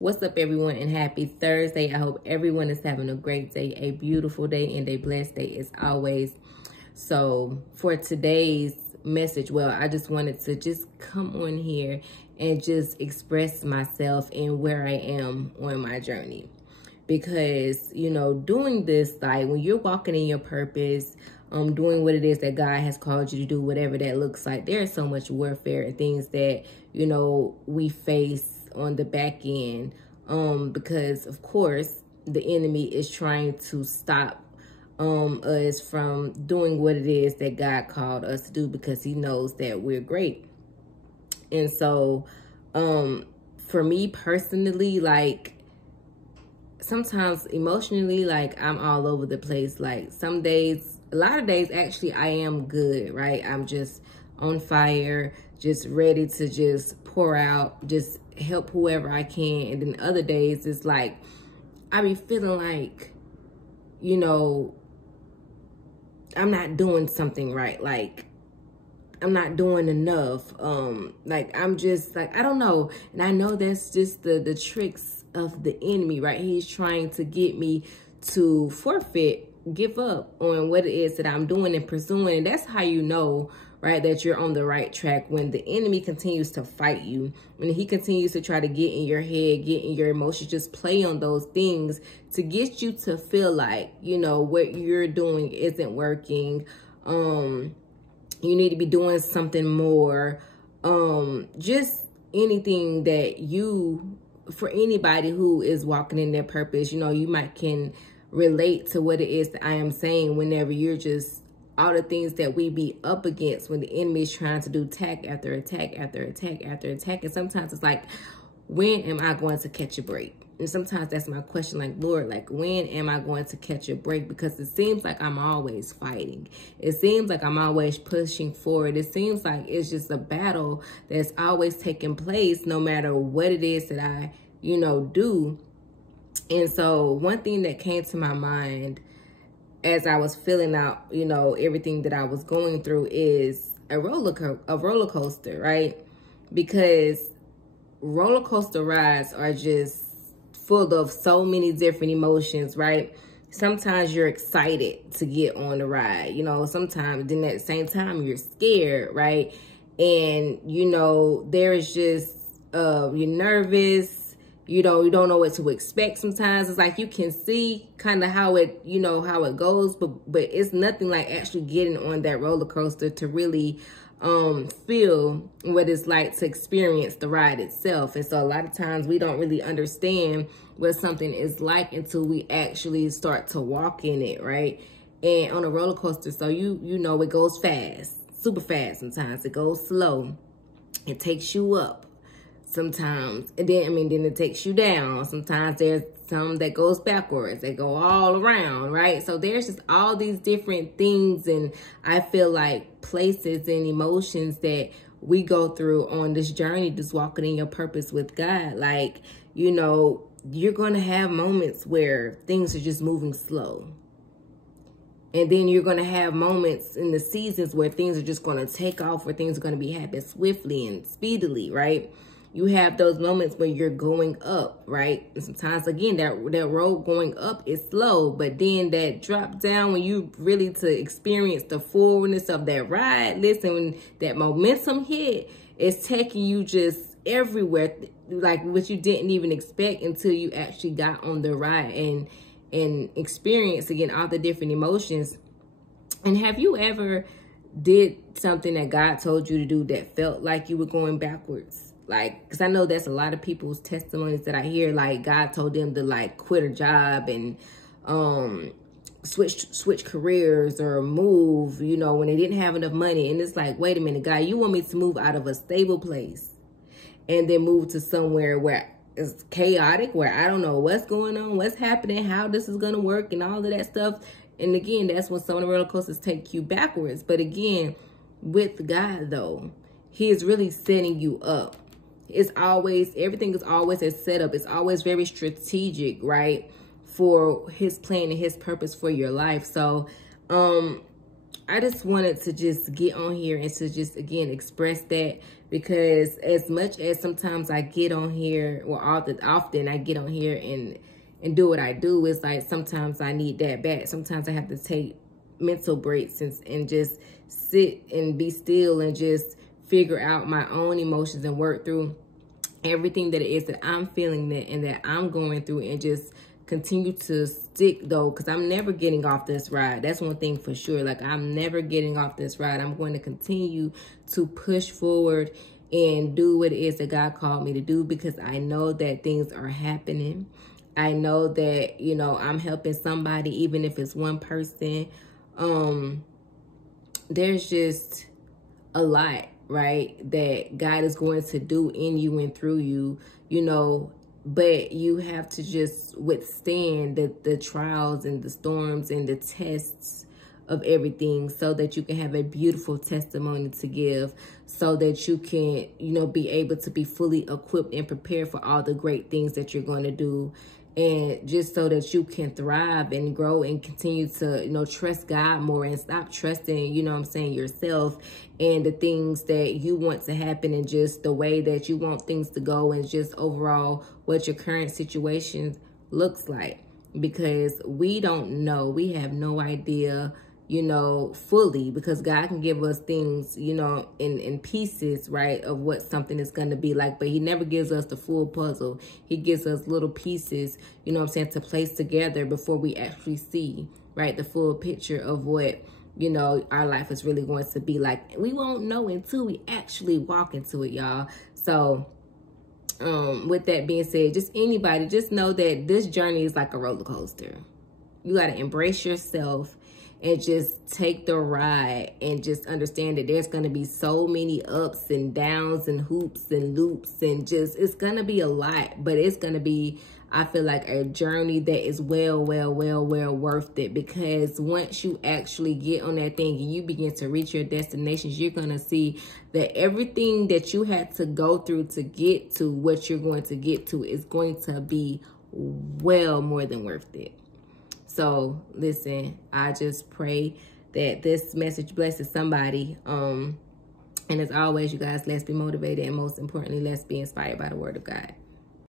What's up, everyone, and happy Thursday. I hope everyone is having a great day, a beautiful day, and a blessed day as always. So for today's message, well, I just wanted to just come on here and just express myself and where I am on my journey. Because, you know, doing this, like when you're walking in your purpose, doing what it is that God has called you to do, whatever that looks like, there's so much warfare and things that, you know, we face on the back end, because of course the enemy is trying to stop us from doing what it is that God called us to do, because he knows that we're great. And so for me personally, like sometimes emotionally, like I'm all over the place. Like some days, a lot of days actually, I am good, right? I'm just on fire, just ready to just pour out, just help whoever I can. And then other days it's like I be feeling like, you know, I'm not doing something right, like I'm not doing enough, like I'm just like, I don't know. And I know that's just the tricks of the enemy, right? He's trying to get me to forfeit, give up on what it is that I'm doing and pursuing. And that's how you know, right, that you're on the right track, when the enemy continues to fight you, when he continues to try to get in your head, get in your emotions, just play on those things to get you to feel like, you know, what you're doing isn't working. You need to be doing something more. Just anything that you, for anybody who is walking in their purpose, you know, you might can relate to what it is that I am saying whenever you're just all the things that we be up against when the enemy is trying to do attack after attack after attack after attack. And sometimes it's like, when am I going to catch a break? And sometimes that's my question, like, Lord, like, when am I going to catch a break? Because it seems like I'm always fighting. It seems like I'm always pushing forward. It seems like it's just a battle that's always taking place no matter what it is that I, you know, do. And so one thing that came to my mind as I was filling out, you know, everything that I was going through is a roller coaster, right? Because roller coaster rides are just full of so many different emotions, right? Sometimes you're excited to get on the ride, you know, sometimes then at the same time you're scared, right? And, you know, there's just, you're nervous. You know, you don't know what to expect sometimes. It's like you can see kind of how it, you know, how it goes, but it's nothing like actually getting on that roller coaster to really feel what it's like to experience the ride itself. And so a lot of times we don't really understand what something is like until we actually start to walk in it, right? And on a roller coaster, so you know, it goes fast, super fast. Sometimes it goes slow. It takes you up sometimes, and then then it takes you down. Sometimes there's some that goes backwards, they go all around, right? So there's just all these different things, and I feel like places and emotions that we go through on this journey, just walking in your purpose with God. Like, you know, you're going to have moments where things are just moving slow. And then you're going to have moments in the seasons where things are just going to take off, where things are going to be happening swiftly and speedily, right? You have those moments where you're going up, right? And sometimes, again, that road going up is slow, but then that drop down, when you really to experience the forwardness of that ride, listen, when that momentum hit, it's taking you just everywhere, like what you didn't even expect until you actually got on the ride and experience, again, all the different emotions. And have you ever did something that God told you to do that felt like you were going backwards? Like, because I know that's a lot of people's testimonies that I hear, like God told them to like quit a job and switch careers or move, you know, when they didn't have enough money. And it's like, wait a minute, God, you want me to move out of a stable place and then move to somewhere where it's chaotic, where I don't know what's going on, what's happening, how this is going to work and all of that stuff. And again, that's when some of the roller coasters take you backwards. But again, with God, though, he is really setting you up. It's always, everything is always a setup. It's always very strategic, right? For his plan and his purpose for your life. So I just wanted to just get on here and to just, again, express that, because as much as sometimes I get on here, or often I get on here and do what I do, it's like sometimes I need that back. Sometimes I have to take mental breaks and just sit and be still and just figure out my own emotions and work through everything that it is that I'm feeling and that I'm going through, and just continue to stick though, because I'm never getting off this ride. That's one thing for sure. Like, I'm never getting off this ride. I'm going to continue to push forward and do what it is that God called me to do, because I know that things are happening. I know that, you know, I'm helping somebody, even if it's one person. There's just a lot, right, that God is going to do in you and through you, you know. But you have to just withstand the trials and the storms and the tests of everything, so that you can have a beautiful testimony to give, so that you can, you know, be able to be fully equipped and prepared for all the great things that you're going to do. And just so that you can thrive and grow and continue to, you know, trust God more and stop trusting, you know what I'm saying, yourself and the things that you want to happen and just the way that you want things to go, and just overall what your current situation looks like. Because we don't know, we have no idea, you know, fully, because God can give us things, you know, in pieces, right, of what something is going to be like, but he never gives us the full puzzle. He gives us little pieces, you know what I'm saying, to place together before we actually see, right, the full picture of what, you know, our life is really going to be like. We won't know until we actually walk into it, y'all. So with that being said, just anybody, just know that this journey is like a roller coaster. You got to embrace yourself and just take the ride, and just understand that there's going to be so many ups and downs and hoops and loops, and just, it's going to be a lot, but it's going to be, I feel like, a journey that is well worth it. Because once you actually get on that thing and you begin to reach your destinations, you're going to see that everything that you had to go through to get to what you're going to get to is going to be well more than worth it. So listen, I just pray that this message blesses somebody. And as always, you guys, let's be motivated, and most importantly, let's be inspired by the word of God.